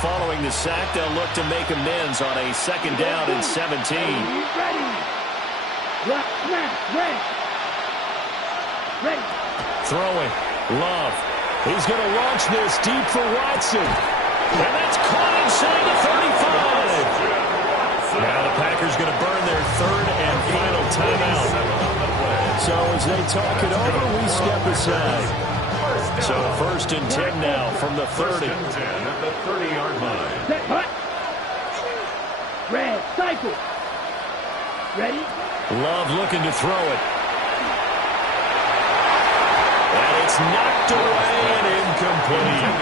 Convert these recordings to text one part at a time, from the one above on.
following the sack, they'll look to make amends on a 2nd down and 17. Ready. Throwing. Love. He's going to launch this deep for Watson. And that's caught inside the 35. Now the Packers going to burn their 3rd and final timeout. So as they talk it over, we step aside. So 1st and 10 now from the 30. At the 30-yard line. Set, hut. Red, cycle. Ready? Love looking to throw it. And it's knocked away and incomplete.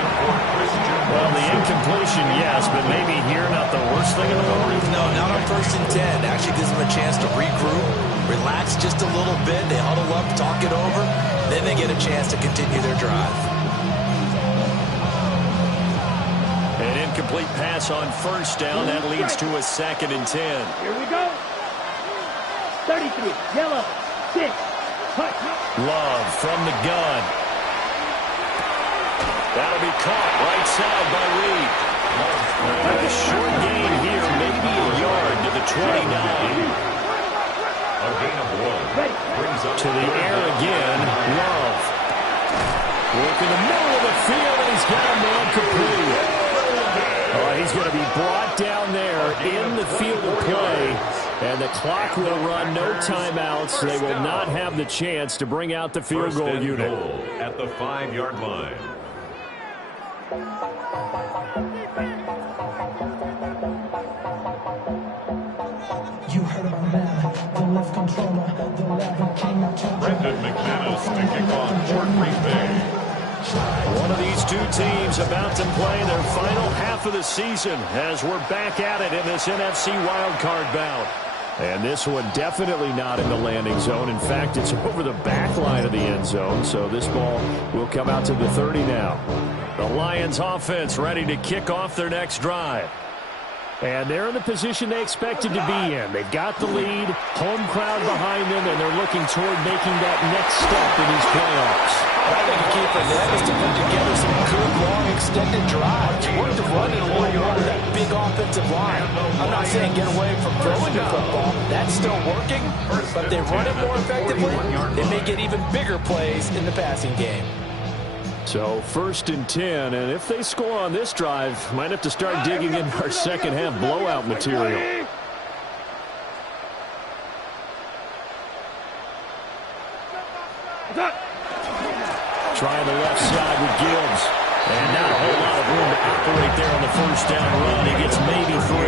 Well, the incompletion, yes, but maybe here not the worst thing in the world. No, not on 1st and 10. Actually gives them a chance to regroup, relax just a little bit. They huddle up, talk it over. Then they get a chance to continue their drive. An incomplete pass on 1st down. That leads to a 2nd and 10. Here we go. 33, yellow, 6, hut. Love from the gun. That'll be caught right side by Reed. A short gain here, maybe a yard to the 29. A gain of 1. Brings up To the air again, Love. Work in the middle of the field, and he's got a man complete. He's going to be brought down there in the field of play, and the clock will run, no timeouts. They will not have the chance to bring out the field goal unit. At the 5-yard line. You heard our man, the left controller, the left came out to Brendan McManus to kick off for Green Bay. One of these two teams about to play their final half of the season as we're back at it in this NFC wildcard bout. And this one definitely not in the landing zone. In fact, it's over the back line of the end zone, so this ball will come out to the 30 now. The Lions offense ready to kick off their next drive. And they're in the position they expected to be in. They've got the lead, home crowd behind them, and they're looking toward making that next step in these playoffs. I think the key for them is to put together some good, long, extended drives. Work the running along with that big offensive line. I'm not saying get away from throwing the football. That's still working, but they run it more effectively. They may get even bigger plays in the passing game. So 1st and 10, and if they score on this drive, might have to start digging in our second half blowout material. Trying the left side with Gibbs. And not a whole lot of room to operate there on the 1st down run. He gets maybe 3.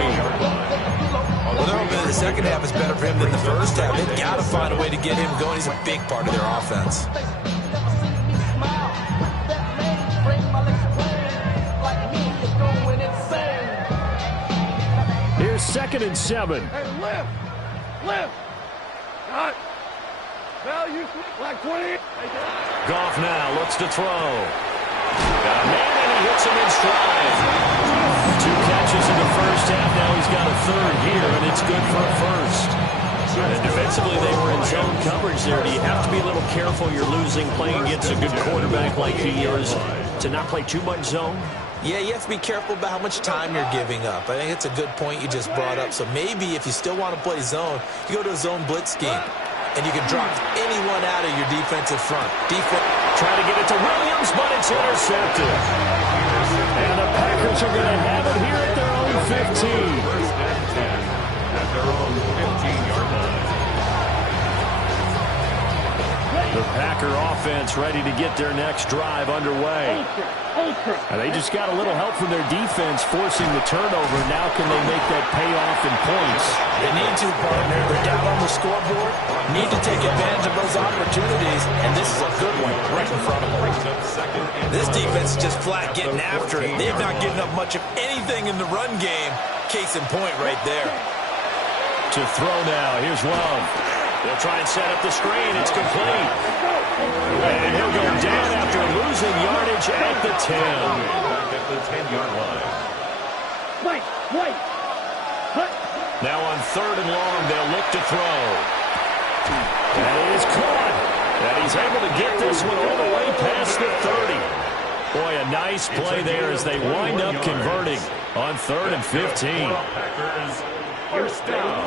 Well, they're hoping the second half is better for him than the first half. They've got to find a way to get him going. He's a big part of their offense. Here's 2nd and 7. Hey, lift. Got value, like 20. Goff now looks to throw. Got a man, and he hits him in stride. 2 catches in the 1st half. Now he's got a 3rd here, and it's good for a 1st. And defensively, they were in zone coverage there. Do you have to be a little careful? You're losing playing against a good quarterback like he is to not play too much zone? Yeah, you have to be careful about how much time you're giving up. I think it's a good point you just brought up. So maybe if you still want to play zone, you go to a zone blitz scheme. And you can drop anyone out of your defensive front. Trying to get it to Williams, but it's intercepted. And the Packers are going to have it here at their own 15. 1st and 10 at their own 15-yard line. The Packer offense ready to get their next drive underway. And they just got a little help from their defense forcing the turnover. Now can they make that payoff in points? They need to, partner. They're down on the scoreboard. Need to take advantage of those opportunities. And this is a good one right in front of them. This defense is just flat getting after it. They've not given up much of anything in the run game. Case in point right there. To throw now. Here's Love. They'll try and set up the screen. It's complete. And he'll go down after losing yardage at the 10. Back at the 10-yard line. White. Now on 3rd and long, they'll look to throw. And it is caught. And he's able to get this one all the way past the 30. Boy, a nice play there as they wind up converting on 3rd and 15. First down.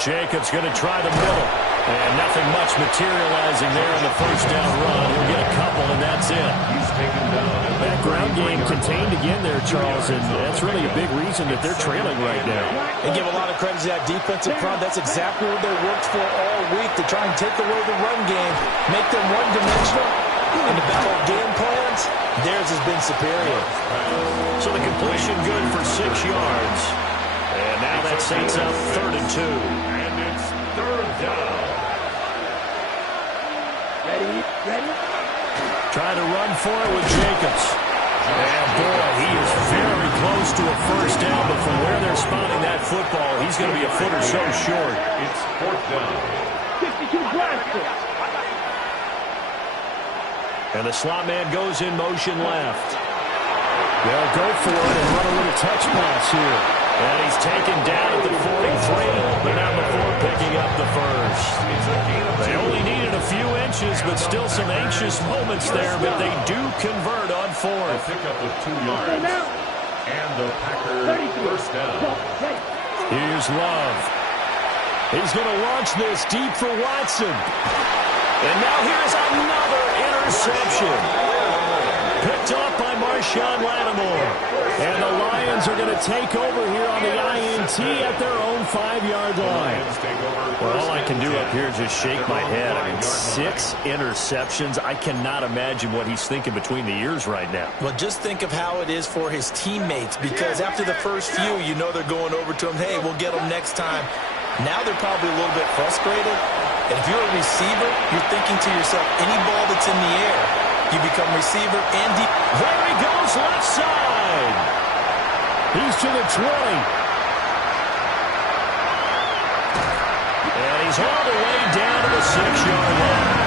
Jacobs going to try the middle. And nothing much materializing there on the first down run. He'll get a couple, and that's it. He's taken down. That ground game contained again there, Charles, and that's really a big reason that they're trailing right now. And give a lot of credit to that defensive front. That's exactly what they worked for all week, to try and take away the run game, make them one-dimensional. In the battle of game plans, theirs has been superior. So the completion good for 6 yards. And now that Saints up 3rd and 2. And it's 3rd down. Ready? Trying to run for it with Jacobs. And boy, he is very close to a first down, but from where they're spotting that football, he's going to be a foot or so short. It's 4th down. 52 blaster. And the slot man goes in motion left. They'll go for it and run a little touch pass here. And he's taken down at the 43, but not before picking up the first. They only needed a few inches, but still some anxious moments there, but they do convert on 4th. Pick up with 2 yards. And the Packers first down. Here's Love. He's going to launch this deep for Watson. And now here's another interception. Picked off by Marshawn Lattimore. And the Lions are going to take over here on the INT at their own 5-yard line. Well, all I can do up here is just shake my head. I mean, 6 interceptions. I cannot imagine what he's thinking between the ears right now. Well, just think of how it is for his teammates, because after the first few, you know they're going over to him, hey, we'll get them next time. Now they're probably a little bit frustrated. And if you're a receiver, you're thinking to yourself, any ball that's in the air, you become receiver and deep. There he goes, left side. He's to the 20. And he's all the way down to the 6-yard line.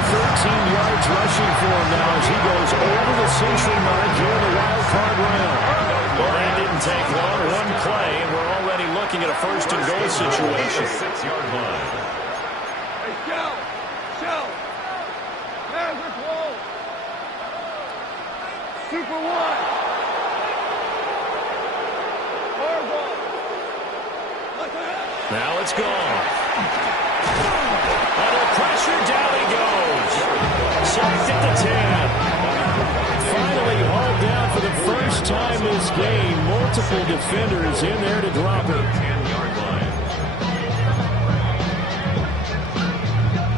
113 yards rushing for him now as he goes over the century mark here in the wild card round. Well, that didn't take long. One play, and we're already looking at a first and goal situation. 6-yard line. Hey, Shell. Hands are closed. Super 1. Now it's gone. Under pressure, down he goes. Sacked at the 10. Finally hauled down for the first time this game. Multiple defenders in there to drop it. 10-yard line.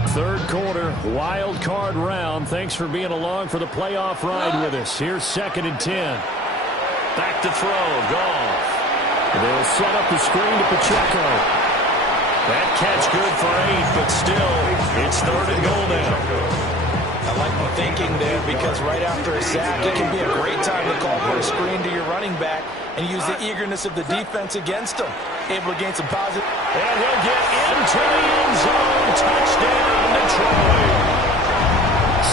Third quarter, wild card round. Thanks for being along for the playoff ride with us. Here's 2nd and 10. Back to throw, Goff. They'll set up the screen to Pacheco. That catch good for 8, but still, it's 3rd and goal now. I like the thinking there, because right after a sack, it can be a great time to call for a screen to your running back and use the eagerness of the defense against him. Able to gain some positive. And he'll get into the end zone. Touchdown, Detroit.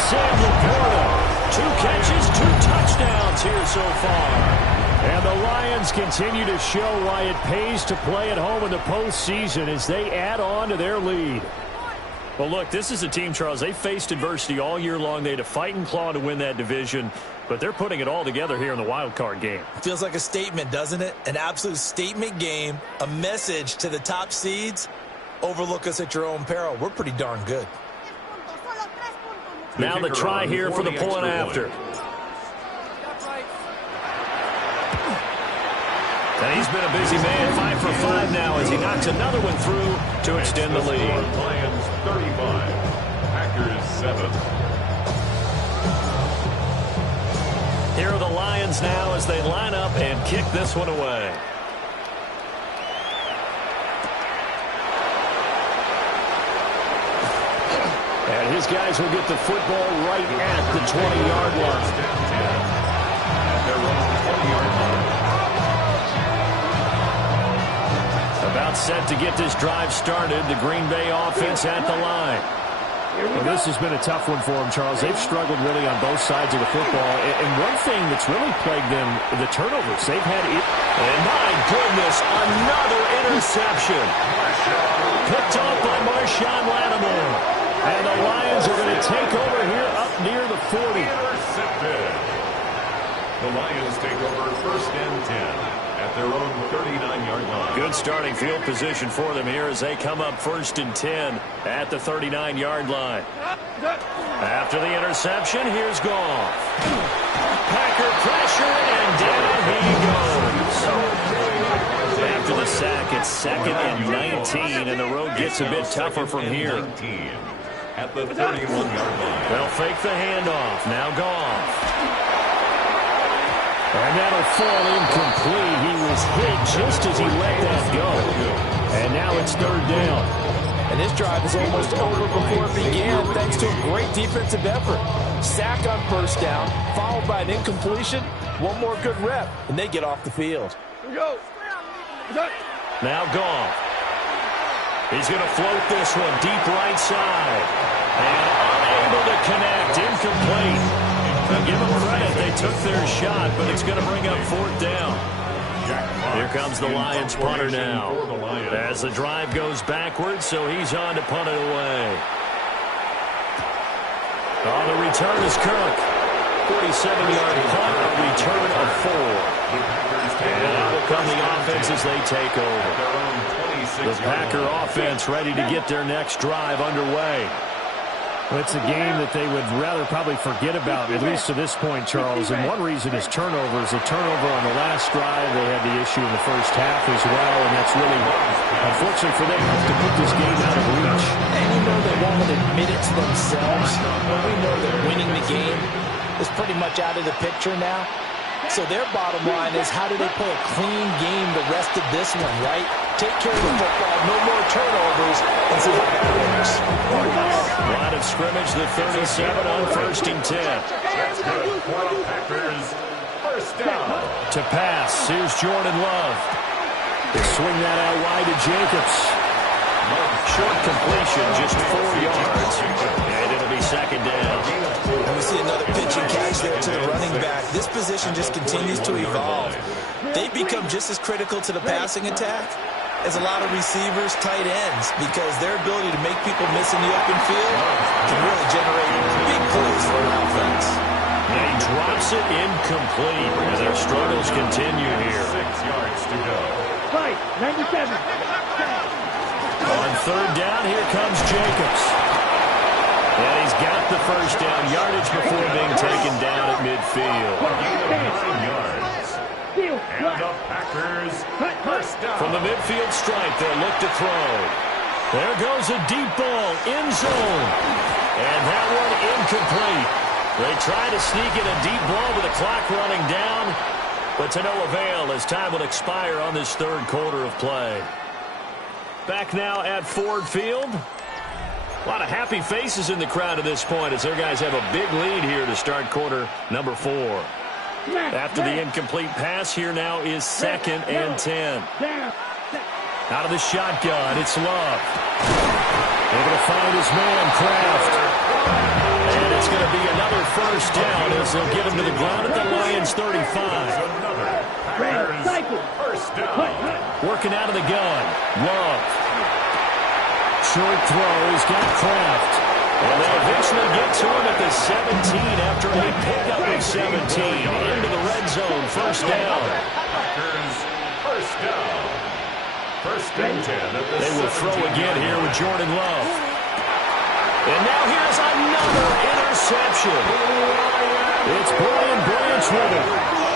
Sam Laporta, 2 catches, 2 touchdowns here so far. And the Lions continue to show why it pays to play at home in the postseason as they add on to their lead. Well, look, this is a team, Charles. They faced adversity all year long. They had to fight and claw to win that division, but they're putting it all together here in the wild card game. Feels like a statement, doesn't it? An absolute statement game, a message to the top seeds. Overlook us at your own peril. We're pretty darn good. Now the try here for the point after. And he's been a busy man, 5 for 5 now as he knocks another one through to extend the lead. Lions 35, Packers 7. Here are the Lions now as they line up and kick this one away. And his guys will get the football right at the 20-yard line. They're running 20-yard line. About set to get this drive started. The Green Bay offense at the line. Well, this has been a tough one for them, Charles. They've struggled really on both sides of the football. And one thing that's really plagued them, the turnovers. They've had it. And my goodness, another interception. Picked off by Marshawn Lattimore. And the Lions are going to take over here up near the 40. Intercepted. The Lions take over 1st and 10 at their own 39-yard line. Good starting field position for them here as they come up 1st and 10 at the 39-yard line. After the interception, here's Goff. Packer pressure, and down he goes. After the sack, it's 2nd and 19, and the road gets a bit tougher from here. At the 31-yard line. They'll fake the handoff. Now Goff. And that'll fall incomplete. He was hit just as he let that go. And now it's 3rd down. And this drive is almost over before it began thanks to a great defensive effort. Sack on 1st down, followed by an incompletion. One more good rep, and they get off the field. Here we go. Now Goff. He's going to float this one deep right side. And unable to connect. Incomplete. Now give them credit. They took their shot, but it's going to bring up 4th down. Here comes the Lions punter now. As the drive goes backwards, so he's on to punt it away. On the return is Kirk. 47-yard punt, a return of 4. And out will come the offense as they take over. The Packer offense ready to get their next drive underway. Well, it's a game that they would rather probably forget about, at least to this point, Charles. And one reason is turnovers. A turnover on the last drive. They had the issue in the first half as well, and that's really, unfortunately for them, to put this game out of reach. And you know they won't admit it to themselves, but we know that winning the game is pretty much out of the picture now. So their bottom line is, how do they play a clean game the rest of this one, right? Take care of the football, no more turnovers, and see how that works. Line of scrimmage, the 37 on 1st and 10. That's good for the Packers. 1st down. To pass, here's Jordan Love. They swing that out wide to Jacobs. Short completion, just 4 yards. And it'll be 2nd down. And we see another pitch and catch there to the running back. This position just continues to evolve. They become just as critical to the passing attack as a lot of receivers, tight ends, because their ability to make people miss in the open field can really generate big plays for an offense. And he drops it incomplete. And their struggles continue here. 6 yards to go. Fight, 97. On 3rd down, here comes Jacobs. And he's got the 1st down yardage before being taken down at midfield. 9 yards. And the Packers 1st down. From the midfield stripe, they'll look to throw. There goes a deep ball, end zone. And that one incomplete. They try to sneak in a deep ball with the clock running down, but to no avail as time will expire on this 3rd quarter of play. Back now at Ford Field. A lot of happy faces in the crowd at this point as their guys have a big lead here to start quarter number 4. After the incomplete pass, here now is 2nd and 10. Out of the shotgun, it's Love. Able to find his man, Kraft. And it's going to be another 1st down as they'll get him to the ground at the Lions 35. Packers 1st down. Working out of the gun, Love. Short throw, he's got Kraft. And they eventually get to him at the 17 after a pickup of 17. Into the red zone, 1st down. Packers 1st down. 1st and 10 at the They will throw again here with Jordan Love. And now here's another interception. It's Brian Branch with it.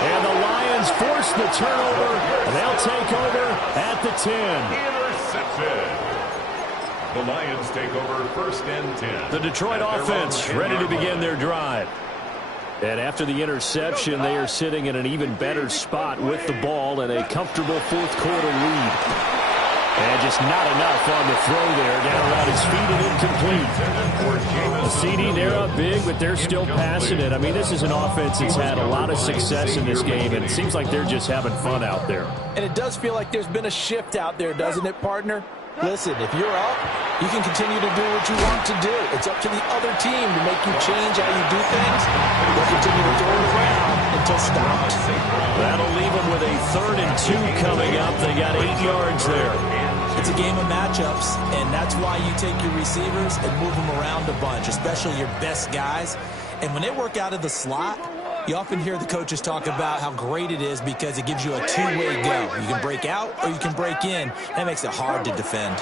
And the Lions force the turnover. And they'll take over at the 10. Intercepted. The Lions take over 1st and 10. The Detroit offense ready to begin their drive. And after the interception, they are sitting in an even better spot with the ball and a comfortable 4th quarter lead. And just not enough on the throw there. Down around his feet and incomplete. The CD, they're up big, but they're still passing it. I mean, this is an offense that's had a lot of success in this game, and it seems like they're just having fun out there. And it does feel like there's been a shift out there, doesn't it, partner? Listen, if you're up, you can continue to do what you want to do. It's up to the other team to make you change how you do things. They'll continue to throw it around until stopped. That'll leave them with a 3rd and 2 coming up. They got 8 yards there. It's a game of matchups, and that's why you take your receivers and move them around a bunch, especially your best guys. And when they work out of the slot, You often hear the coaches talk about how great it is because it gives you a two-way go. You can break out or you can break in. That makes it hard to defend.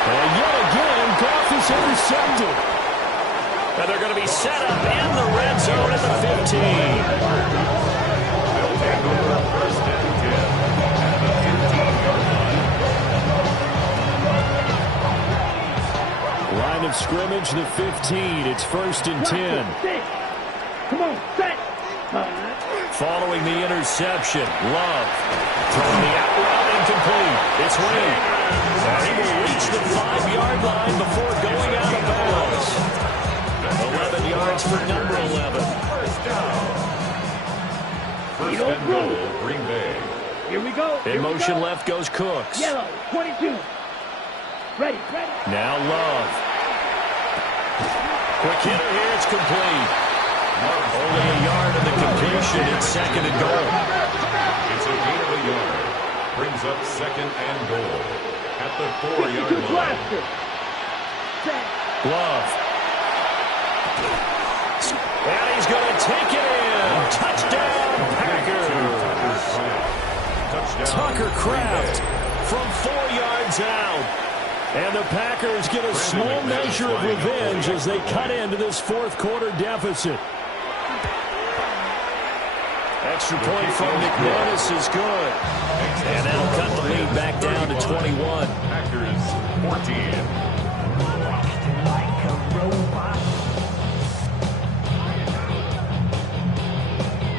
And yet again, Goff is intercepted. And they're going to be set up in the red zone at the 15. They'll take over first and 10 at the 15-yard line. Line of scrimmage, the 15. It's first and 10. Come on, set. Following the interception, Love throwing the out route incomplete. It's Reed. And he will reach the 5-yard line before going out of bounds. 11 yards for number 11. First down. First and goal, Green Bay. Here we go. In motion left goes Cooks. Yellow, 22. Ready. Now Love. Quick hitter here, it's complete. Only a yard of the completion. It's second and goal. It's a gain of a yard. Brings up second and goal at the 4-yard line. Blaster. Set. Love. And he's going to take it in. Touchdown, Packers. Touchdown, Tucker Kraft from 4 yards out. And the Packers get a small measure of revenge as they cut into this fourth quarter deficit. Extra point from McManus is good. And that'll cut the lead back down to 21. Packers 14.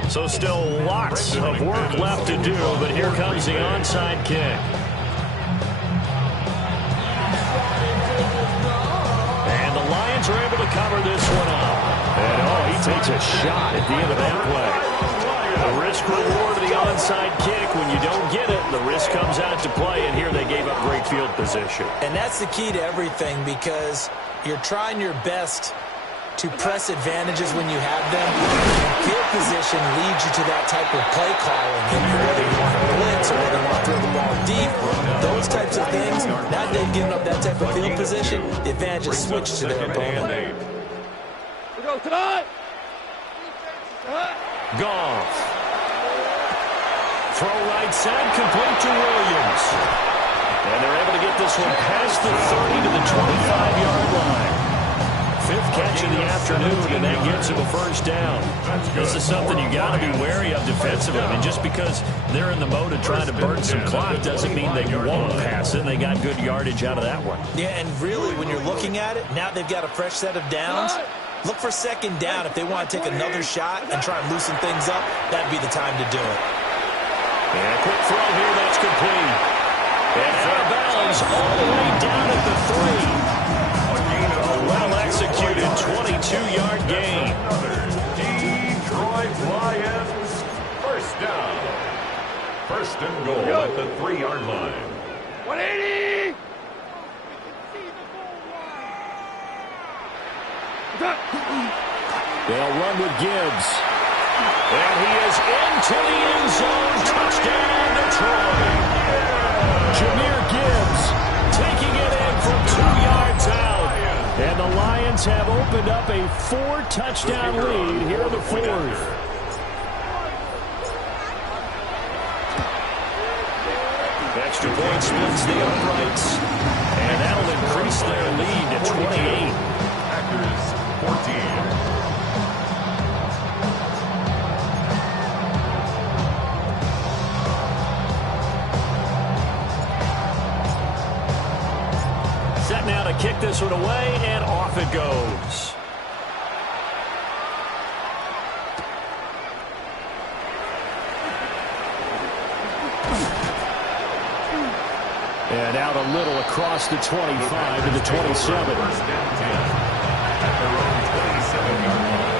So still lots of work left to do, but here comes the onside kick. And the Lions are able to cover this one up. And he takes a shot at the end of that play. The risk reward of the onside kick. When you don't get it, the risk comes out to play, and here they gave up great field position. And that's the key to everything because you're trying your best to press advantages when you have them. Field position leads you to that type of play calling. Whether you want to blitz or whether you want to throw the ball deep, those types of things, now that they've given up that type of field position, the advantage is switched to their opponent. We go tonight. Goff. Throw right side, complete to Williams. And they're able to get this one past the 30 to the 25-yard line. Fifth catch of the afternoon, and that gives him a first down. This is something you got to be wary of defensively. I mean, just because they're in the mode of trying to burn some clock doesn't mean they won't pass it. They got good yardage out of that one. Yeah, and really, when you're looking at it, now they've got a fresh set of downs. Look for second down if they want to take another shot and try and loosen things up. That'd be the time to do it. And a quick throw here, that's complete. And out of bounds all the way down at the 3. A well-executed 22-yard gain. Detroit Lions first down. First and goal at the 3-yard line. 180. They'll run with Gibbs. And he is into the end zone. Touchdown, Detroit. Jahmyr Gibbs taking it in from 2 yards out. And the Lions have opened up a 4-touchdown lead here in the fourth. Extra point splits the uprights. And that'll increase their lead to 28. Packers 14. Set now to kick this one away, and off it goes. And out a little across the 25 to the 27. First and 10 at their own 27-yard line.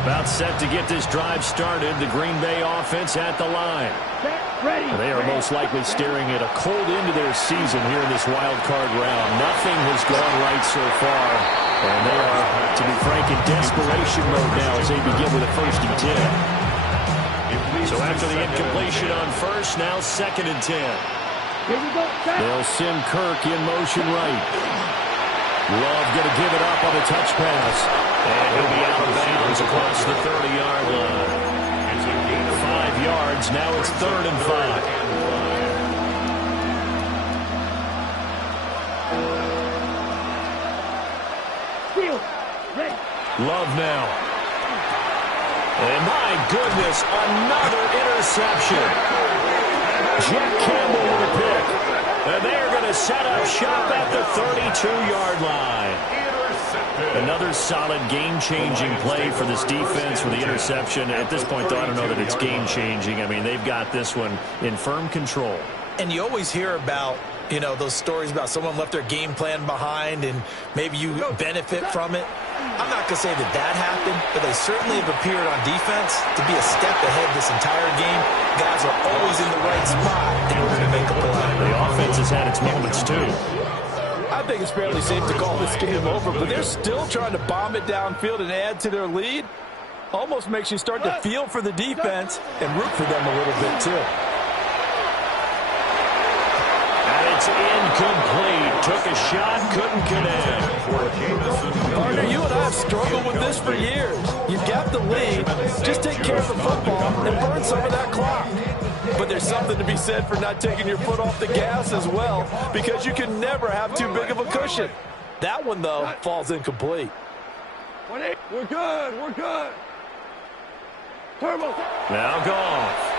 About set to get this drive started. The Green Bay offense at the line. Ready. They are most likely staring at a cold end to their season here in this wild card round. Nothing has gone right so far. And they are, to be frank, in desperation mode now as they begin with a first and 10. So after the incompletion on first, now second and 10. Here we go. Set. They'll send Kirk in motion right. Love going to give it up on a touch pass. And he'll be out of bounds across the 30-yard line. It's a gain of 5 yards. Now it's 3rd and 5. Field. Ready. Love now. And my goodness, another interception. Jack Campbell with a pick. And they're going to set up shop at the 32-yard line. intercepted. Another solid game-changing play for this defense with the interception. At this point, though, I don't know that it's game-changing. I mean, they've got this one in firm control. And you always hear about, you know, those stories about someone left their game plan behind and maybe you benefit from it. I'm not going to say that that happened, but they certainly have appeared on defense to be a step ahead this entire game. Guys are always in the right spot in order to make a play. The offense has had its moments, too. I think it's fairly safe to call this game over, but they're still trying to bomb it downfield and add to their lead. Almost makes you start to feel for the defense and root for them a little bit, too. It's incomplete. Took a shot, couldn't connect. Partner, you and I have struggled with this for years. You've got the lead. Just take care of the football and burn some of that clock. But there's something to be said for not taking your foot off the gas as well, because you can never have too big of a cushion. That one, though, falls incomplete. We're good. We're good. Turbo. Now Goff.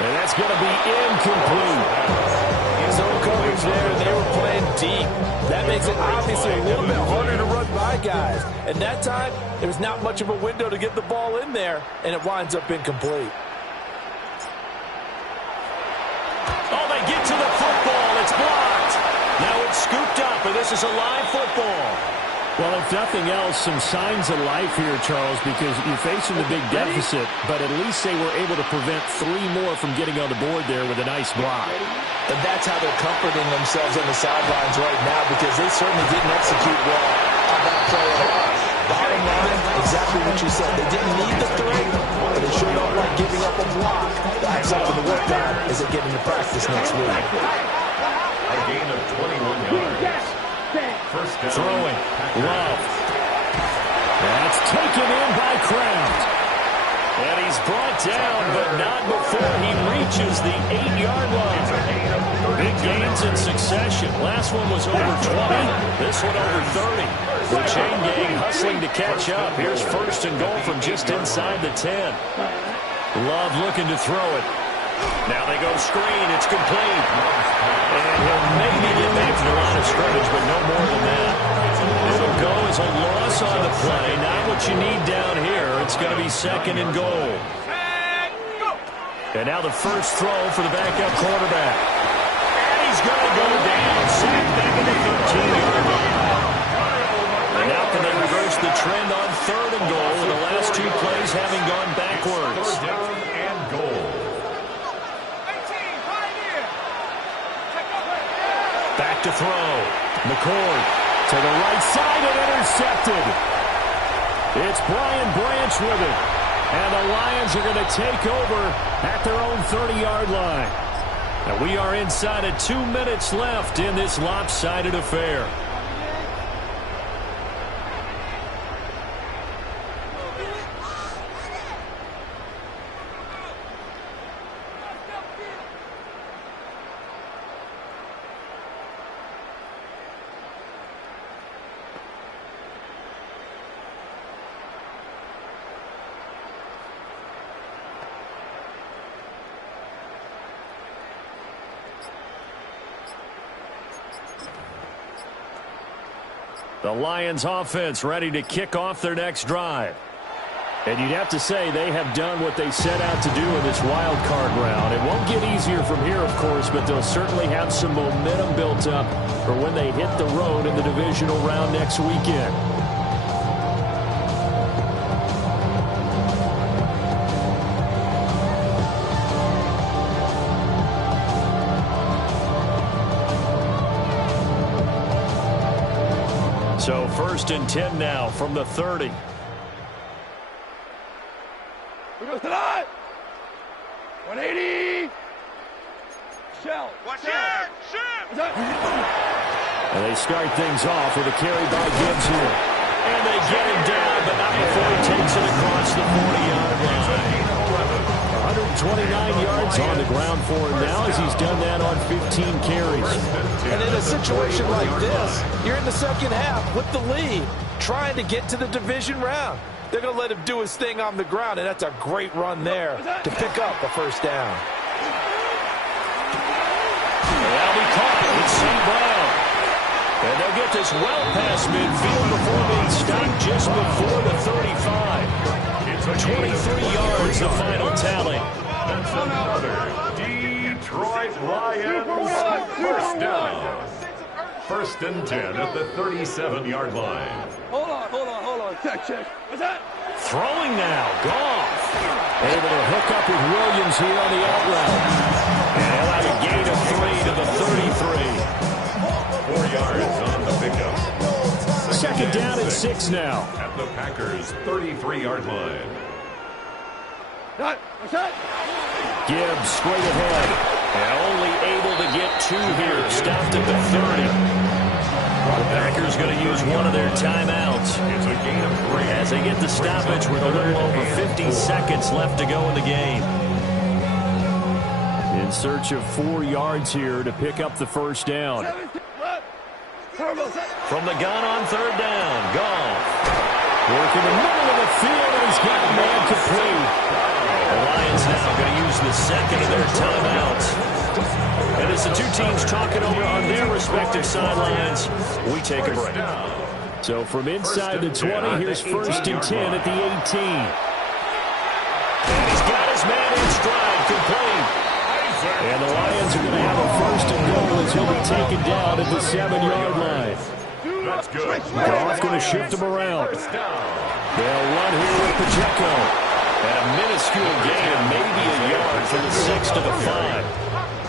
And that's going to be incomplete. Zone coverage there, they were playing deep. That makes it obviously a little bit harder to run by guys. And that time, there's not much of a window to get the ball in there, and it winds up incomplete. Oh, they get to the football. It's blocked. Now it's scooped up, and this is a live football. Well, if nothing else, some signs of life here, Charles, because you're facing the big deficit, but at least they were able to prevent 3 more from getting on the board there with a nice block. And that's how they're comforting themselves on the sidelines right now, because they certainly didn't execute well on that play at all. Bottom line, exactly what you said. They didn't need the 3, but they sure don't like giving up a block. They have something to work on as they get into practice next week. A gain of 21 yards. First down. Throwing. Love. That's taken in by Kraft. And he's brought down, but not before he reaches the 8-yard line. Big gains in succession. Last one was over 20. This one over 30. The chain gang hustling to catch up. Here's 1st and goal from just inside the 10. Love looking to throw it. Now they go screen. It's complete. And he'll maybe get back to the line of scrimmage, but no more than that. It'll go as a loss on the play. Not what you need down here. It's going to be 2nd and goal. And now the first throw for the backup quarterback. And he's going to go down. Sacked back at the 15-yard line. And now can they reverse the trend on 3rd and goal with the last 2 plays having gone backwards? 3rd down and goal. Back to throw. McCord to the right side and intercepted. It's Brian Branch with it. And the Lions are going to take over at their own 30-yard line. And we are inside of 2 minutes left in this lopsided affair. The Lions offense ready to kick off their next drive. And you'd have to say they have done what they set out to do in this wild card round. It won't get easier from here, of course, but they'll certainly have some momentum built up for when they hit the road in the divisional round next weekend. So 1st and 10 now from the 30. We go tonight. 180. Shell. Watch it! And they start things off with a carry by Gibbs here. And they get him down, but not before he takes it across the 40-yard line. 129 yards on the ground for him now as he's done that on 15 carries. And in a situation like this, you're in the second half with the lead, trying to get to the division round. They're going to let him do his thing on the ground, and that's a great run there to pick up the first down. That'll be caught. It's St. Brown. And they'll get this well past midfield before being stopped just before the 35. 23 yards, the final tally. That's another Detroit Lions first down. First and 10 at the 37-yard line. Hold on. Check. What's that? Throwing now, Goff. Able to hook up with Williams here on the out route. And he'll have a gain of 3 to the 33. 4 yards on the pickup. Second down at 6 now. At the Packers' 33-yard line. What's that? Gibbs straight ahead. And only able to get 2 here. Stopped at the 30. The Packers going to use one of their timeouts. It's a gain of 3. As they get the stoppage with a little over 50 seconds left to go in the game. In search of 4 yards here to pick up the first down. From the gun on third down, Goff. Working the middle of the field, and he's got a man complete. The Lions now going to use the second of their timeouts. And as the two teams talk it over on their respective sidelines, we take a break. So from inside the 20, here's first and 10 at the 18. And he's got his man in stride, complete. And the Lions are going to have a first and goal as he'll be taken down at the 7-yard line. That's good. Goff going to shift him around. They'll run here with Pacheco. And a minuscule gain of maybe a yard from the 6 to the 5.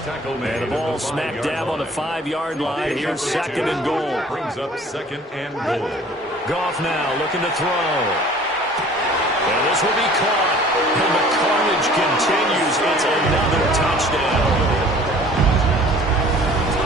And the ball smack dab on the 5-yard line. Here's second and goal. Brings up second and goal. Goff now looking to throw. And this will be caught. And the carnage continues. It's another touchdown.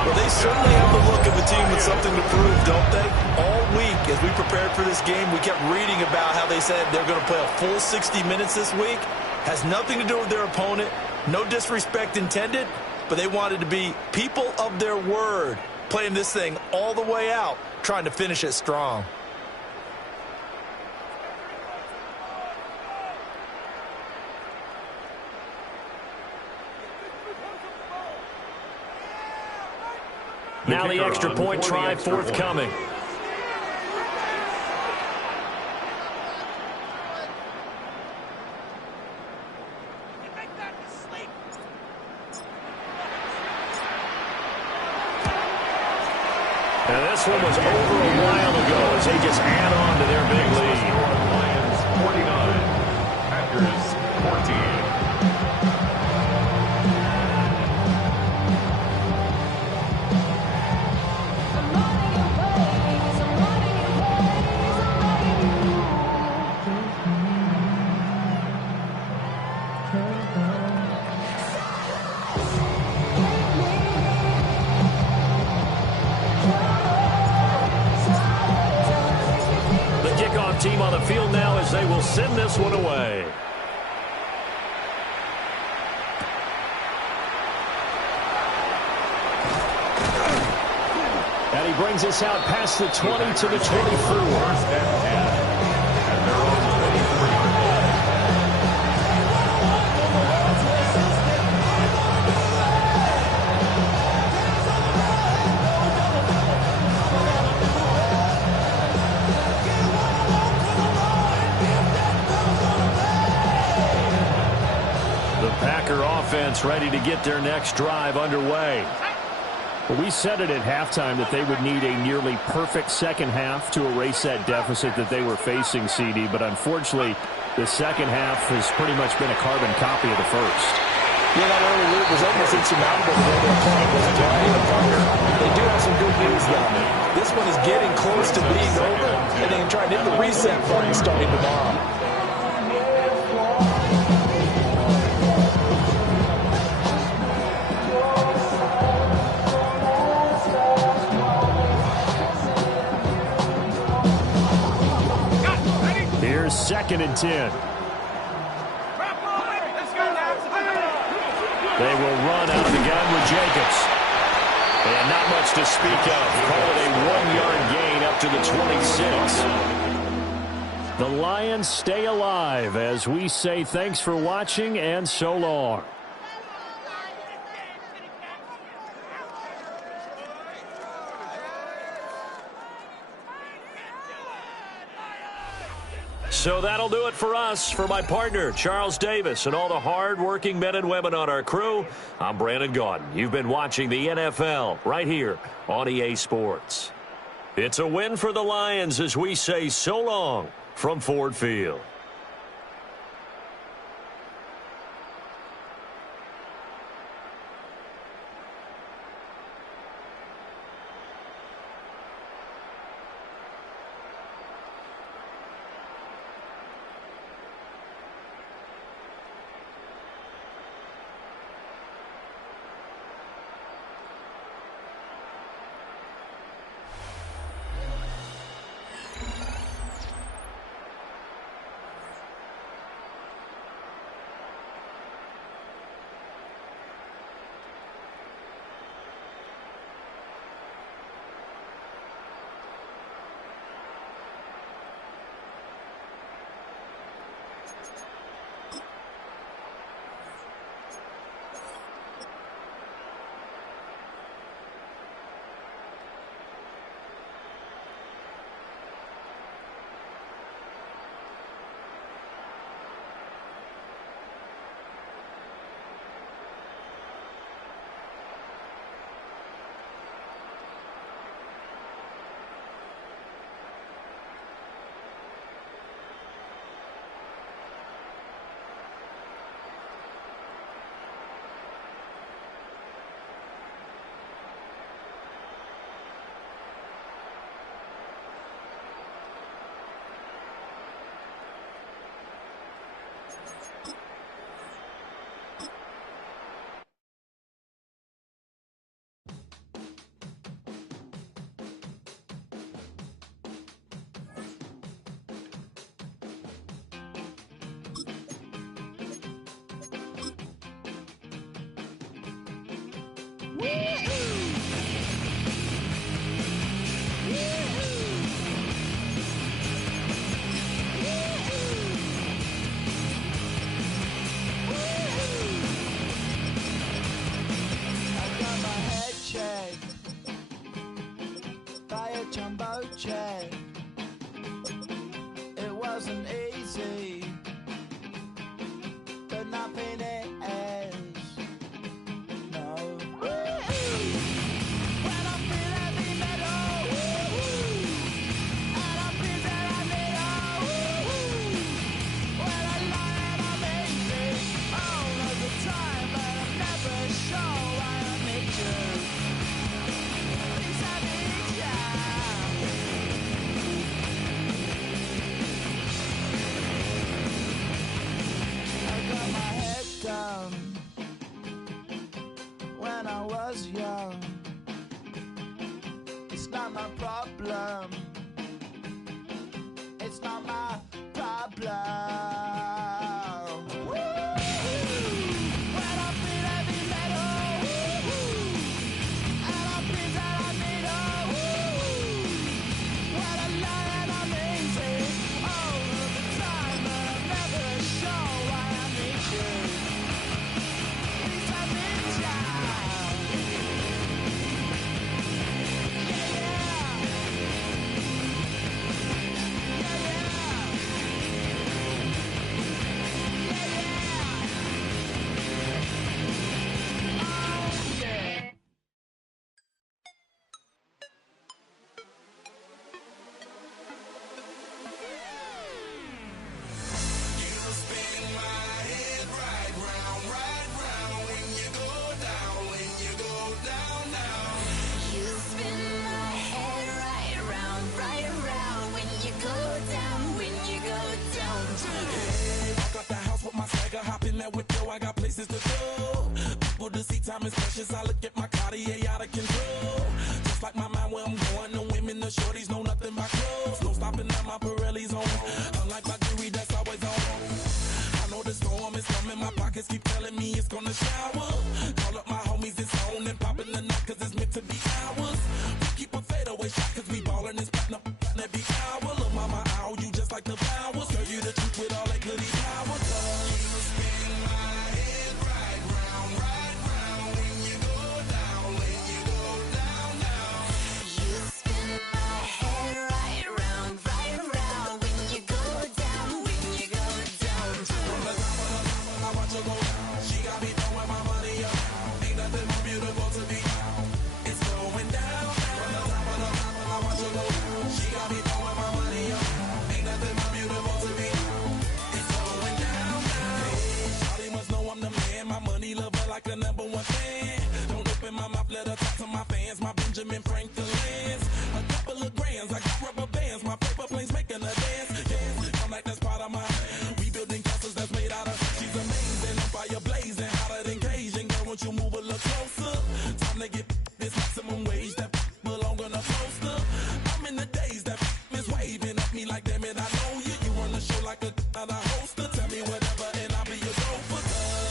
Well, they certainly have the look of a team with something to prove, don't they? All week, as we prepared for this game, we kept reading about how they said they're going to play a full 60 minutes this week. Has nothing to do with their opponent. No disrespect intended, but they wanted to be people of their word, playing this thing all the way out, trying to finish it strong. Now the extra point try forthcoming. And this one was over a while ago as they just add on to their big lead. Lions 49, Packers 14. Team on the field now as they will send this one away. And he brings us out past the 20 to the 24. Offense ready to get their next drive underway. Well, we said it at halftime that they would need a nearly perfect second half to erase that deficit that they were facing, CD, but unfortunately the second half has pretty much been a carbon copy of the first. Yeah, that early lead was almost insurmountable the way their opponent was playing the Thunder. They do have some good news, though. This one is getting close to being over, and they can try to hit the reset button starting tomorrow. 2nd and 10. They will run out of the gun with Jacobs. And not much to speak of. Call it a 1-yard gain up to the 26. The Lions stay alive as we say thanks for watching and so long. So that'll do it for us. For my partner, Charles Davis, and all the hard-working men and women on our crew, I'm Brandon Gaudin. You've been watching the NFL right here on EA Sports. It's a win for the Lions as we say so long from Ford Field. Jumbo jet. It wasn't easy, but nothing is. No. When I feel heavy metal, and I feel that I need when I lie and I'm easy all of the time, but I'm never sure why I need you. Please, I need you. When I was young, it's not my problem. It's not my problem. When I feel heavy metal, and I feel that I need when I lie and I'm easy all of the time, but I'm never sure why I need you. Please, I need you. I got places to go. People to see, time is precious. I look at my Cartier out of control. just like my mind where I'm going. The women, the shorties know nothing but clothes. No stopping at my Pirelli's on. Unlike my jewelry that's always on. I know the storm is coming. My pockets keep telling me it's gonna shower. Call up my homies, it's on and popping the night cause it's meant to be ours. We keep a fadeaway shot cause we ballin' this platinum every hour. Look, mama, ow, you just like the flowers. Tell you the truth with all that goody power. Cause you spin my head right round when you go down, when you go down, down. You spin my head right round when you go down, when you go down. From the top of the top, I watch her go down. She got me throwing my money up. Ain't nothing more beautiful to me. It's going down. From the top of the top, I watch her go down. She got me throwing my money up. Ain't nothing more beautiful to me. It's going down. Hey, Shawty must know I'm the man. My money lover like a #1 fan. Don't open my mouth, let her talk to my fans. My Benjamin Franklin's. A couple of grands, I got rubber bands. My paper planes making a dance. Yes, I'm like that's part of my. We building castles that's made out of. She's amazing, I'm fire blazing, hotter than Cajun. Girl, won't you move a little closer? Time to get this maximum wage that belong on a poster. I'm in the days that is waving at me like damn it, I know you. You run the show like a hoster. Tell me whatever and I'll be your gopher.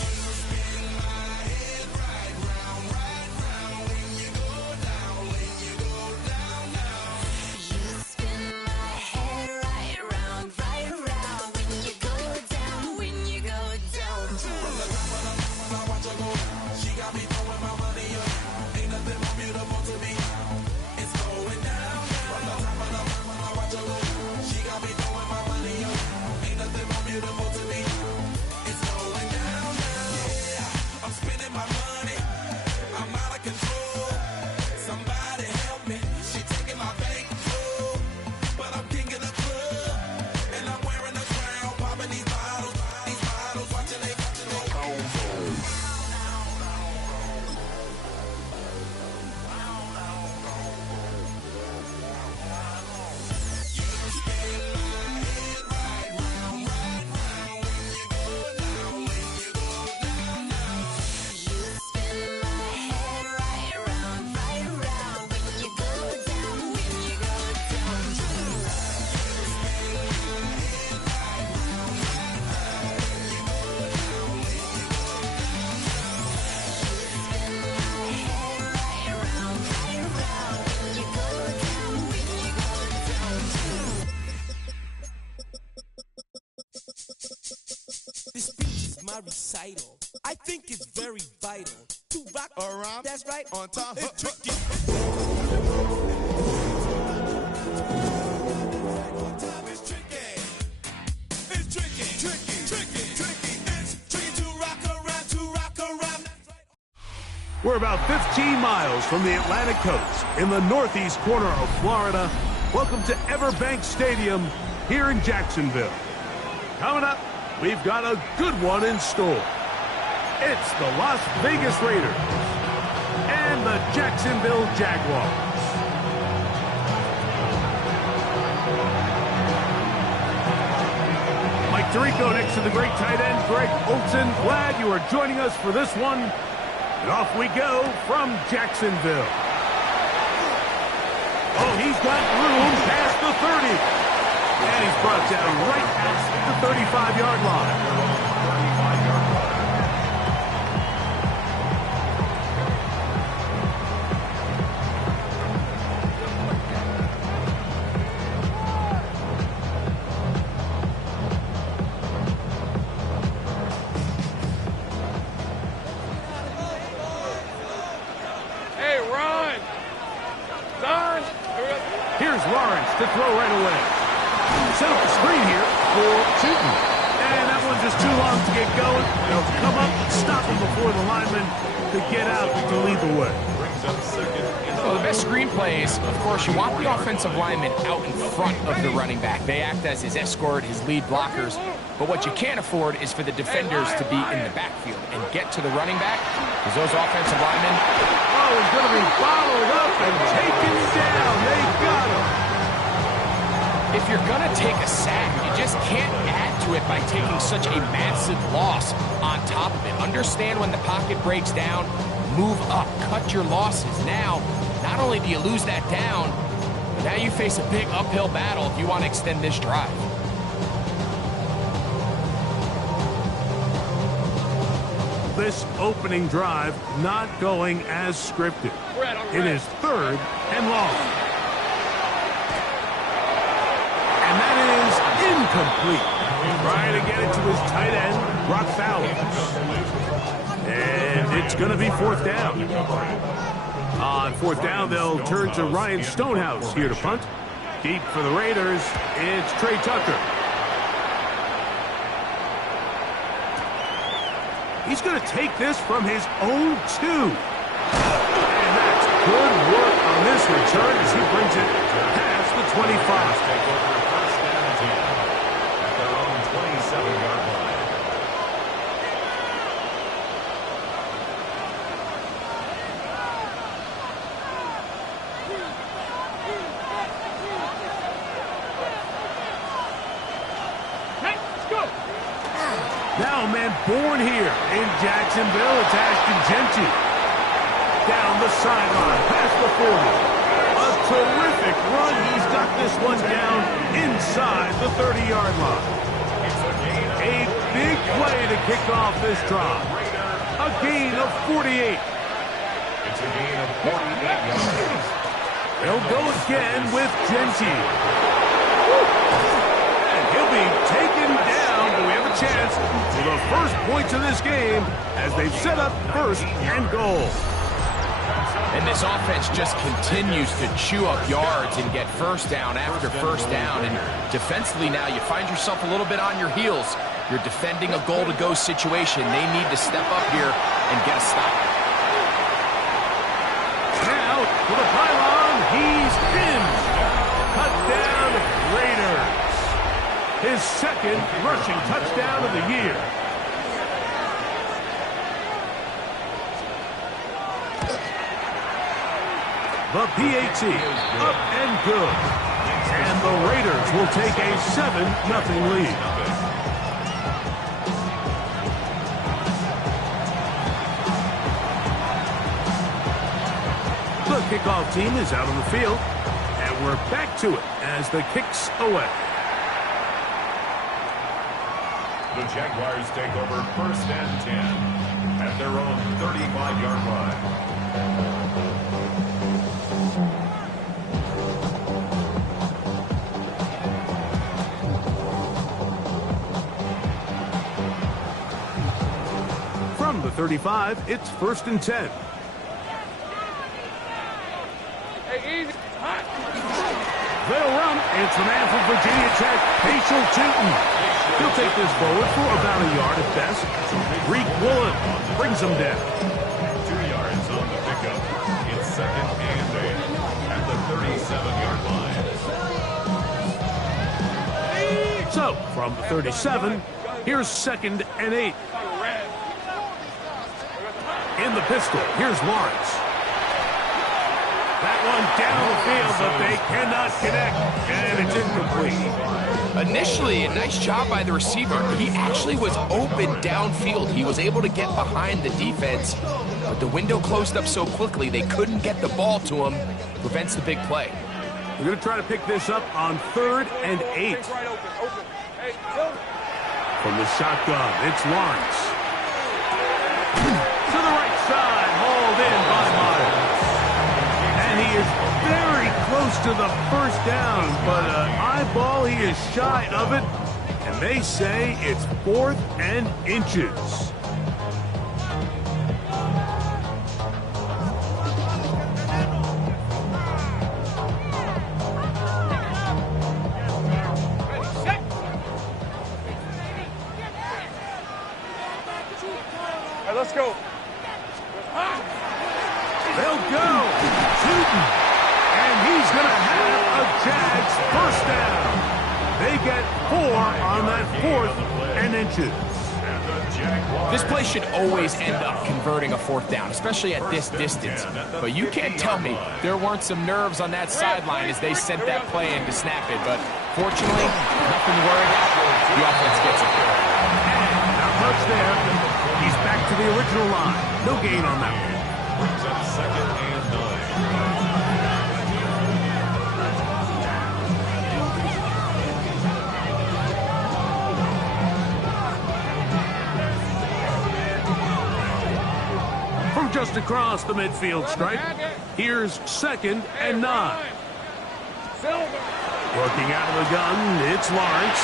You spin my head right round when you go down, when you go down, down. You spin my head right round when you go down, when you go down. From the top of the mountain, I watch her go down. She got me throwing my money up. Ain't nothing more beautiful to me. It's going down. From the top of the mountain, I watch her go down. She got me throwing my money up. Ain't nothing more beautiful to me. It's going down. Yeah, I'm spending my money. I'm out of control. Somebody help me. She taking my bankroll, but I'm king of the club, and I'm wearing a crown, popping these bottles, watching they You spin my head right round when you go down, when you go down. This speech is my recital. I think it's very vital to rock around. That's right. On time. It's tricky. It's tricky. It's tricky. It's tricky to rock around. We're about 15 miles from the Atlantic coast in the northeast corner of Florida. Welcome to Everbank Stadium here in Jacksonville. Coming up, we've got a good one in store. It's the Las Vegas Raiders and the Jacksonville Jaguars. Mike Tirico next to the great tight end, Greg Olsen. Glad you are joining us for this one. And off we go from Jacksonville. Oh, he's got room past the 30. And he's brought down right past the 35-yard line. Hey, Ron! Don! Here's Lawrence to throw right away. Set up the screen here for Tootin. And that one's just too long to get going. They'll come up and stop him before the lineman could get out to lead the way. Well, the best screen plays, of course, you want the offensive lineman out in front of the running back. They act as his escort, his lead blockers. But what you can't afford is for the defenders to be in the backfield and get to the running back, because those offensive linemen... Oh, he's going to be followed up and taken down. They got him. If you're going to take a sack, you just can't add to it by taking such a massive loss on top of it. Understand when the pocket breaks down, move up, cut your losses. Now, not only do you lose that down, but now you face a big uphill battle if you want to extend this drive. This opening drive not going as scripted. It is 3rd and long. And that is incomplete. Trying to get it to his tight end, Brock Fowler. And it's going to be 4th down. On 4th down, they'll turn to Ryan Stonehouse here to punt. Deep for the Raiders, it's Trey Tucker. He's going to take this from his own 2. And that's good work on this return as he brings it past the 25. Take over 1st and 10 at their own 27-yard line. Now a man born here in Jacksonville, it's Ashton Genty. Down the sideline, past the 40. A terrific run. He's got this one down inside the 30-yard line. A big play to kick off this drive. A gain of 48. It's a gain of 48 yards. They'll go again with Genty. And he'll be taken down. Do we have a chance for the first points of this game as they've set up 1st and goal? And this offense just continues to chew up yards and get 1st down after 1st down. And defensively now, you find yourself a little bit on your heels. You're defending a goal-to-go situation. They need to step up here and get a stop. Now to the pylon. He's pinned. Cut down Raiders. His 2nd rushing touchdown of the year. The PAT up and good. And the Raiders will take a 7-0 lead. The kickoff team is out on the field. And we're back to it as the kick's away. The Jaguars take over 1st and 10 at their own 35-yard line. From the 35, it's 1st and 10. Hey, easy. They'll run. It's the man from Virginia Tech, Paschal Tootin. He'll take this forward for about a yard at best. Reek Woolen brings him down. 2 yards on the pickup. It's 2nd and 8 at the 37-yard line. So, from the 37, here's 2nd and 8. In the pistol, here's Lawrence. That one down the field, but they cannot connect, and it's incomplete. Initially, a nice job by the receiver. He actually was open downfield. He was able to get behind the defense, but the window closed up so quickly they couldn't get the ball to him. Prevents the big play. We're going to try to pick this up on 3rd and 8. From the shotgun, it's Lawrence. To the right side, hauled in by Myers. And he is very close to the 1st down, but an eyeball, he is shy of it. And they say it's 4th and inches. Let's go. They'll go. Tootin. And he's going to have a Jags 1st down. They get 4 on that 4th and inches. This play should always end up converting a 4th down, especially at this distance. But you can't tell me there weren't some nerves on that sideline as they sent that play in to snap it. But fortunately, nothing to worry about. The offense gets it. Not much there. He's back to the original line. No gain on that one. just across the midfield stripe. Here's 2nd and 9. Working out of the gun, it's Lawrence.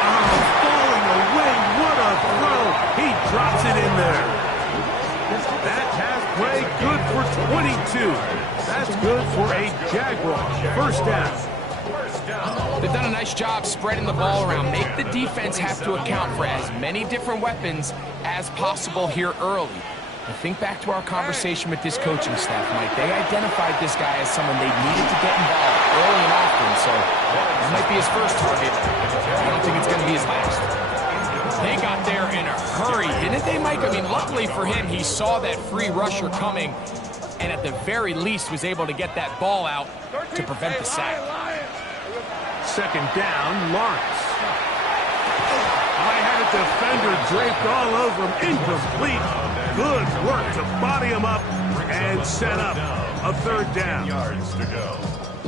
Oh, falling away. What a throw. He drops it in there. That has play good for 22. That's good for a Jaguar. First down. They've done a nice job spreading the ball around. Make the defense have to account for as many different weapons as possible here early. And think back to our conversation with this coaching staff, Mike. They identified this guy as someone they needed to get involved early and often, so that might be his first target. I don't think it's going to be his last. They got there in a hurry, didn't they, Mike? I mean, luckily for him, he saw that free rusher coming, and at the very least was able to get that ball out to prevent the sack. 2nd down, Lawrence. I had a defender draped all over him. Incomplete. Good work to body him up and set up a 3rd down.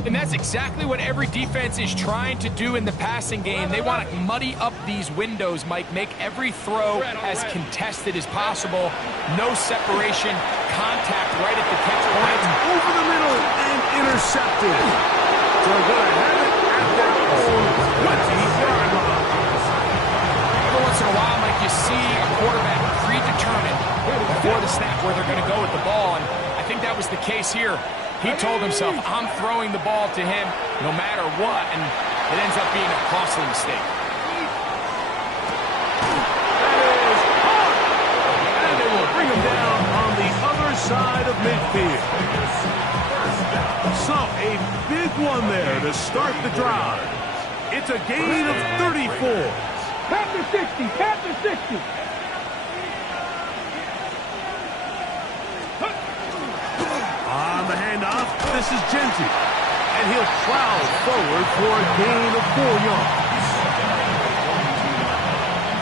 And that's exactly what every defense is trying to do in the passing game. They want to muddy up these windows, Mike. Make every throw as contested as possible. No separation. Contact right at the catch point. Over the middle and intercepted. So they're going to have it at their own 20-yard line. Every once in a while, Mike, you see a quarterback predetermined before the snap where they're going to go with the ball, and I think that was the case here. He told himself, I'm throwing the ball to him no matter what, and it ends up being a costly mistake. That is hard. And they will bring him down on the other side of midfield. So a big one there to start the drive. It's a gain of 34. Tap to 60, tap to 60. On the handoff, this is Genty. And he'll plow forward for a gain of 4 yards.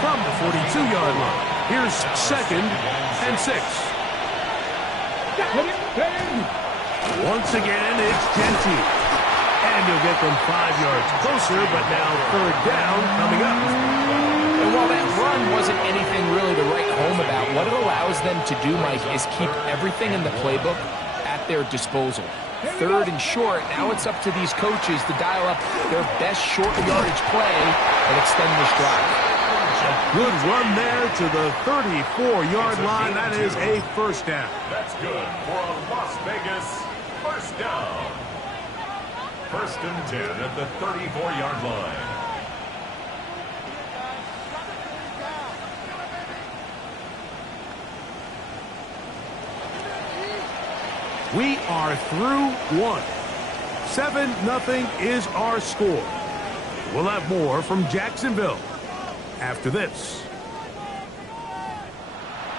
From the 42-yard line, here's 2nd and 6. Once again, it's Genty. And he'll get them 5 yards closer, but now 3rd down coming up. And while that run wasn't anything really to write home about, what it allows them to do, Mike, is keep everything in the playbook at their disposal. 3rd and short, now it's up to these coaches to dial up their best short yardage play and extend this drive. A good run there to the 34-yard line. That is a first down. That's good for a Las Vegas first down. 1st and 10 at the 34-yard line. We are through 1. 7-0 is our score. We'll have more from Jacksonville after this.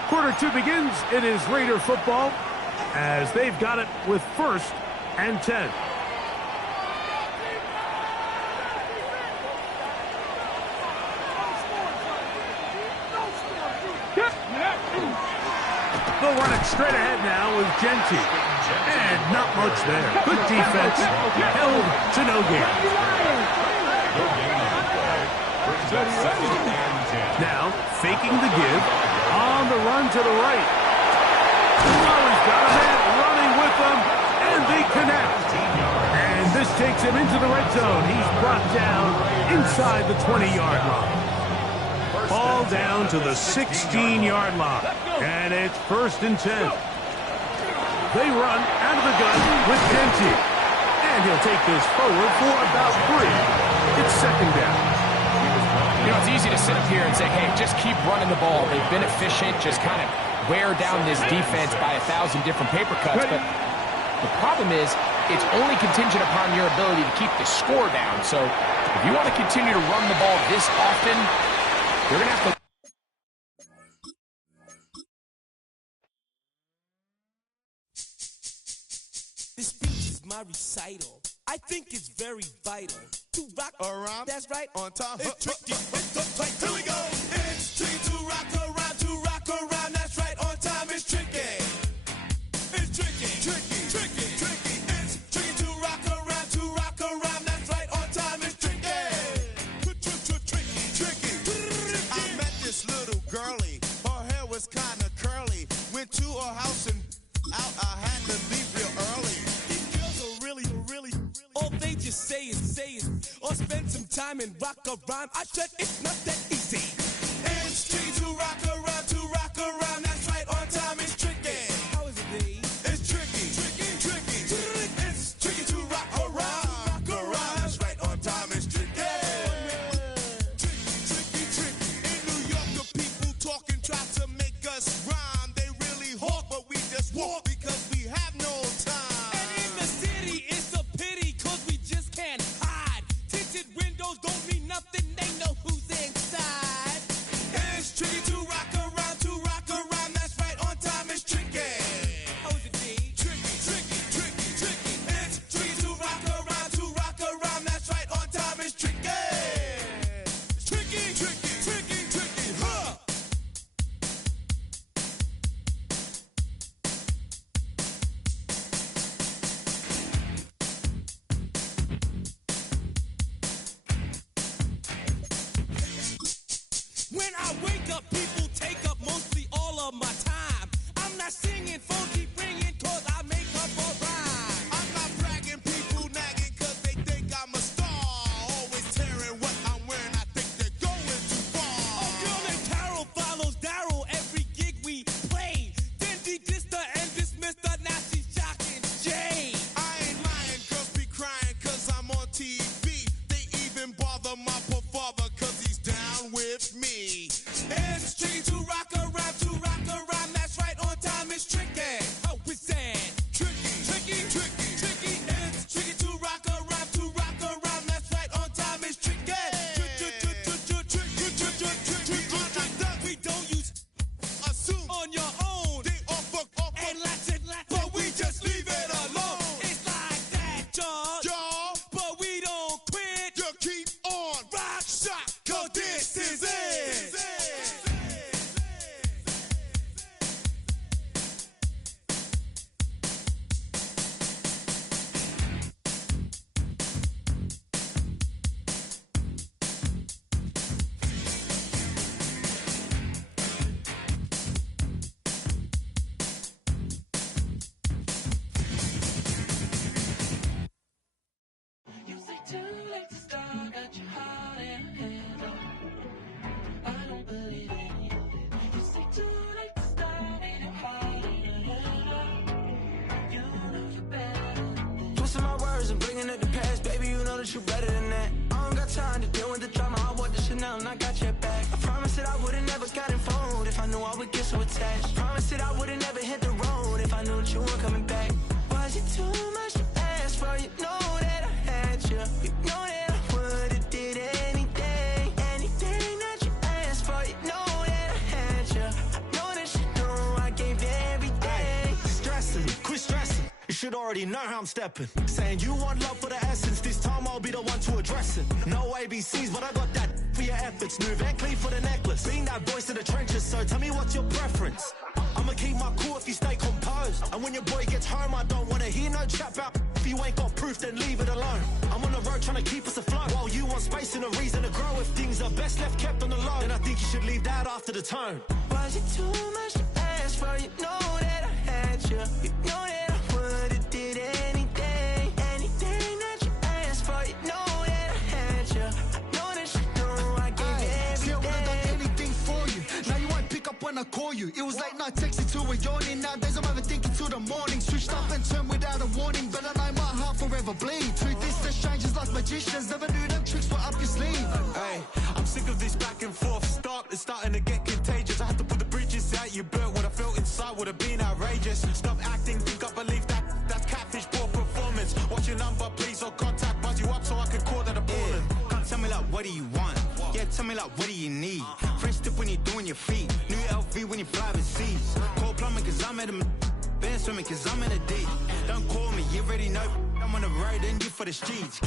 Quarter 2 begins. It is Raider football as they've got it with 1st and 10. They'll run it straight ahead now with Genty. And not much there. Good defense. Held to no gain. Now, faking the give. On the run to the right. Oh, he's got a man running with them. And they connect. And this takes him into the red zone. He's brought down inside the 20-yard line. Ball down to the 16-yard line. And it's 1st and 10. They run out of the gun with Genty. And he'll take this forward for about 3. It's 2nd down. You know, it's easy to sit up here and say, hey, just keep running the ball. They've been efficient, just kind of wear down this defense by 1,000 different paper cuts. But the problem is, it's only contingent upon your ability to keep the score down. So if you want to continue to run the ball this often, you're going to have to... This speech is my recital. I think it's very vital to rock around. That's right, on time. It's tricky. It's uptight. Here we go. It's tricky to rock around. To rock around. That's right, on time. It's tricky. It's tricky. Tricky. Tricky. Tricky. It's tricky to rock around. To rock around. That's right, on time. It's tricky. Tricky. Tricky. I met this little girlie. Her hair was kind of curly. and rock a rhyme. I said it's not that easy. It's tricky to rock around. That's right, on time it's tricky. How is it, D? It's tricky. It's tricky to rock around. That's right, on time it's tricky. Tricky. In New York, the people talking try to make us rhyme. They really hawk, but we just walk because we have no time. And in the city, it's a pity, cause we just can't hide. Tinted windows don't mean nothing, they know who's inside. It's tricky to rock around. That's right, on time it's tricky. How is it, D? Tricky. It's tricky to rock around. That's right, on time it's tricky. Tricky, huh? When I wake up, people take up mostly all of my time. I'm not singing, phone keep ringing, cause I make up a rhyme. I'm not bragging, people nagging, cause they think I'm a star. Always tearing what I'm wearing, I think they're going too far. A girl named Carol follows Daryl every gig we play. Then he dissed her and dismissed her, now she's shocking Jay. I ain't lying, girls be crying, cause I'm on TV. They even bother my poor father, cause he's down with me. It's tricky to rock around. That's right, on time it's tricky. How is that? Tricky. It's tricky to rock around. That's right, on time it's tricky. We don't use assume on your own. They offer and lots, but we just leave it alone. It's like that, y'all. But we don't quit. You keep on rock shot, cause this is it. You say too late to start, got your heart in a hand. I don't believe any of it. You say too late to start, ain't your heart in a hand. You know you're better than this. Twisting my words and bringing up the past, baby, you know that you're better than that. I don't got time to deal with the drama, I want the Chanel and I got your back. I promised that I would've never gotten phoned if I knew I would get so attached. I promised that I would've never hit the road if I knew that you weren't coming back. Was it too much to ask for? You know that I had you. You know that I would've did anything that you asked for. You know that I had you. I know that you know I gave you everything. Stressing, quit stressing. You should already know how I'm stepping. Saying you want love for the essence. This time I'll be the one to address it. No ABCs, but I got that for your efforts. New Van Cleef for the necklace. Being that voice in the trenches, so tell me what's your preference. I'ma keep my cool if you stay composed. And when your boy gets home, I don't wanna hear no chat about. If you ain't got proof, then leave it alone. I'm on the road trying to keep us afloat. While you want space and a reason to grow. If things are best left kept on the low, then I think you should leave that after the tone. Was it too much to ask for? You know that I had you. You know that I would've did anything that you asked for. You know that I had you. I know that you know I gave you everything. See, I would've done anything for you. Now you won't pick up when I call you. It was late night texting till we're yawning. Nowadays I'm overthinking till the morning. Switched up and turned without a warning, but I know my heart forever bleed. Truth is, the strangers like magicians. Never knew them tricks were up your sleeve. Hey, I'm sick of this back and forth. It's starting to get contagious. I had to put the bridges out you built. What I felt inside would have been outrageous. Stop acting, think I believe that's catfish, poor performance. What's your number, please, or contact, buzz you up so I can call that appalling. Can't tell me like, what do you want? Yeah, tell me like, what do you need? Fresh tip when you're doing your feet. New LV when you fly overseas. Cold plumbing cause I'm at a been swimming cause I'm in a deep. Don't call me, you already know. I'm on the road and you for the streets.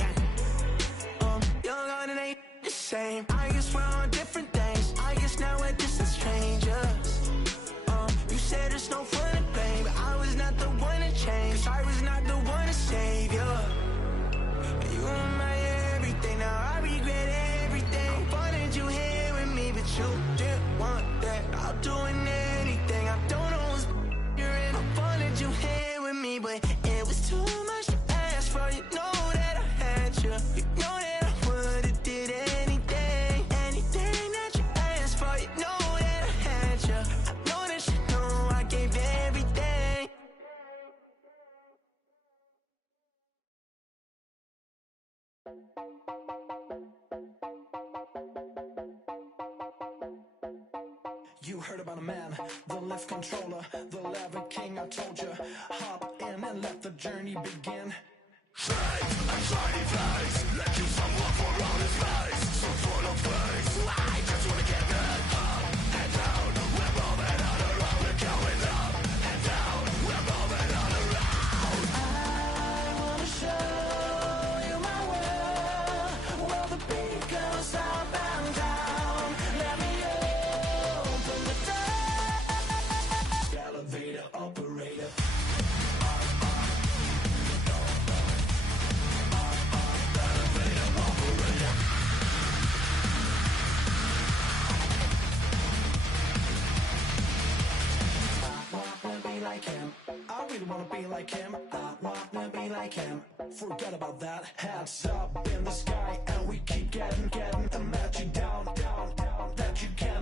Young on it ain't the same. I guess we're on different things. I guess now we're distant strangers. You said there's no fun to blame, but I was not the one to change. Cause I was not the one to save you. You were my everything, now I regret everything. I wanted you here with me, but you didn't want that. I'll do anything, I don't know what's you're in. I wanted you here with me, but it was too much to ask for. You know that I had you. You know that I would've did it. You heard about a man, the lift controller, the lever king, I told you. Hop in and let the journey begin. Straight and shiny face, let you some love for all his face. So full of face, I just wanna get that up and down. We're moving on around, we're going up and down. We're moving on around. I wanna show you my world, where the beat goes up and down. Let me open the door. Elevator operator. Like him, I really wanna be like him. I wanna be like him. Forget about that. Hands up in the sky, and we keep getting and let you down, that you can't.